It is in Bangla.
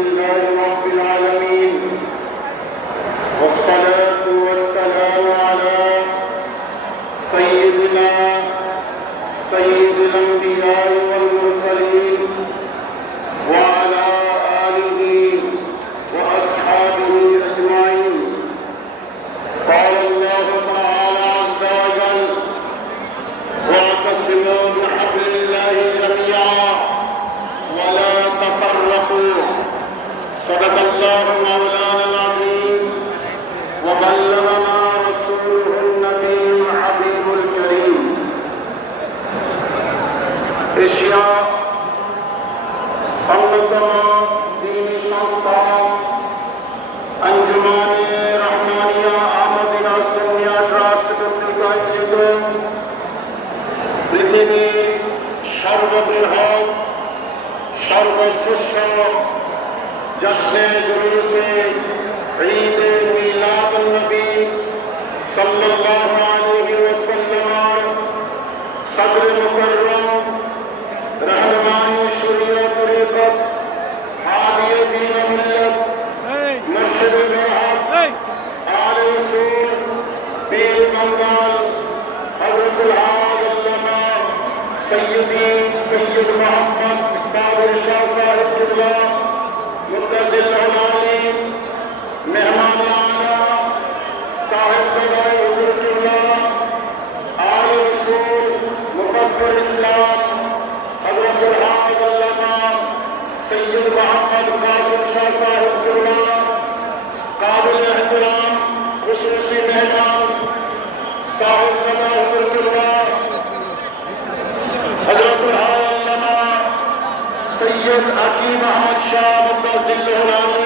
لله رب العالمين والصلاة والسلام على سيد الأنبياء والمرسلين وعلى آله وأصحابه أجمعين. قال الله تعالى عز وجل: واعتصموا بحبل الله جميعا ولا تفرقوا. صدق الله مولانا العظيم وبلغنا رسوله النبي الحبيب الكريم. এশিয়া অন্যতম দ্বীনি সংস্থা আঞ্জুমানে রহমানিয়া আহমদিয়া সুন্নিয়া ট্রাস্ট কর্তৃক আয়োজিত পৃথিবীর সর্ববৃহৎ সর্বশ্রেষ্ঠ জশ্নে জুলুসে ঈদে মিলাদুন নবী সাল্লাল্লাহু আলাইহি ওয়াসাল্লামের সদরে মুকররম रहनुमाई शरीयत तरीक़त हादिय दीन मिल्लत मुर्शिद मिरहत आले रसूल पीर मंगल हज़रतुल हाज अल्लामा सय्यद मोहम्मद साबिर शाह साहिब क़िबला मुद्दसिल अलाली मेहमान आला साहिब क़िबला हुज़ूर क़िबला आले रसूल मुफ़क्किर इस्लाम हज़रतुल हाज अल्लामा सय्यद मोहम्मद कासिम शाह साहिब क़िबला काबिल एहतराम खुसूसी मेहमान साहिब क़िबला हुज़ूर क़िबला हज़रतुल हाज अल्लामा सय्यद हकीम अहमद शाह मुद्दसिल अलाली